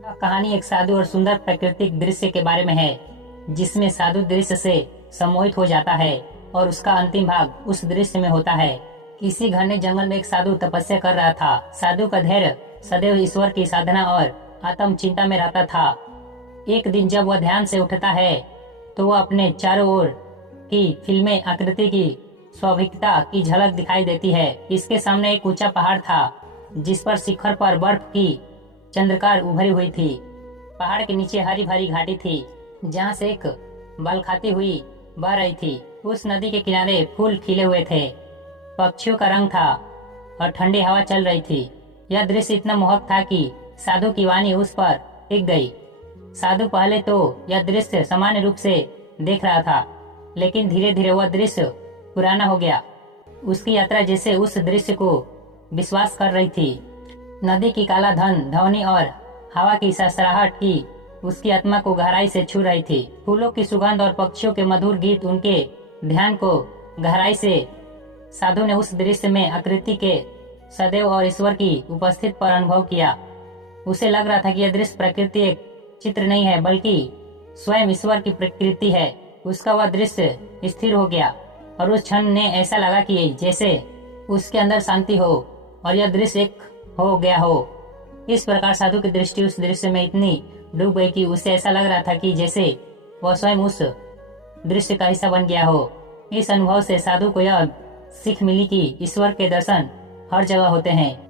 यह कहानी एक साधु और सुंदर प्राकृतिक दृश्य के बारे में है, जिसमें साधु दृश्य से सम्मोहित हो जाता है और उसका अंतिम भाग उस दृश्य में होता है। किसी घने जंगल में एक साधु तपस्या कर रहा था। साधु का धैर्य सदैव ईश्वर की साधना और आत्म चिंता में रहता था। एक दिन जब वह ध्यान से उठता है तो वह अपने चारों ओर की फिल्में आकृति की स्वाभाविकता की झलक दिखाई देती है। इसके सामने एक ऊंचा पहाड़ था, जिस पर शिखर पर बर्फ की चंद्रकार उभरी हुई थी। पहाड़ के नीचे हरी भरी घाटी थी, जहाँ से एक बल खाती हुई बह रही थी। उस नदी के किनारे फूल खिले हुए थे, पक्षियों का रंग था और ठंडी हवा चल रही थी। यह दृश्य इतना मोहक था कि साधु की वाणी उस पर टिक गई। साधु पहले तो यह दृश्य सामान्य रूप से देख रहा था, लेकिन धीरे धीरे वह दृश्य पुराना हो गया। उसकी यात्रा जैसे उस दृश्य को विश्वास कर रही थी। नदी की काला धन ध्वनि और हवा की सरसराहट की उसकी आत्मा को गहराई से छू रही थी। फूलों की सुगंध और पक्षियों के मधुर गीत उनके ध्यान को गहराई से। साधु ने उस दृश्य में आकृति के सदैव और ईश्वर की उपस्थिति पर अनुभव किया। उसे लग रहा था कि यह दृश्य प्रकृति एक चित्र नहीं है, बल्कि स्वयं ईश्वर की प्रकृति है। उसका वह दृश्य स्थिर हो गया और उस क्षण ने ऐसा लगा कि जैसे उसके अंदर शांति हो और यह दृश्य एक हो गया हो। इस प्रकार साधु की दृष्टि उस दृश्य में इतनी डूब गई कि उसे ऐसा लग रहा था कि जैसे वह स्वयं उस दृश्य का हिस्सा बन गया हो। इस अनुभव से साधु को यह सीख मिली कि ईश्वर के दर्शन हर जगह होते हैं।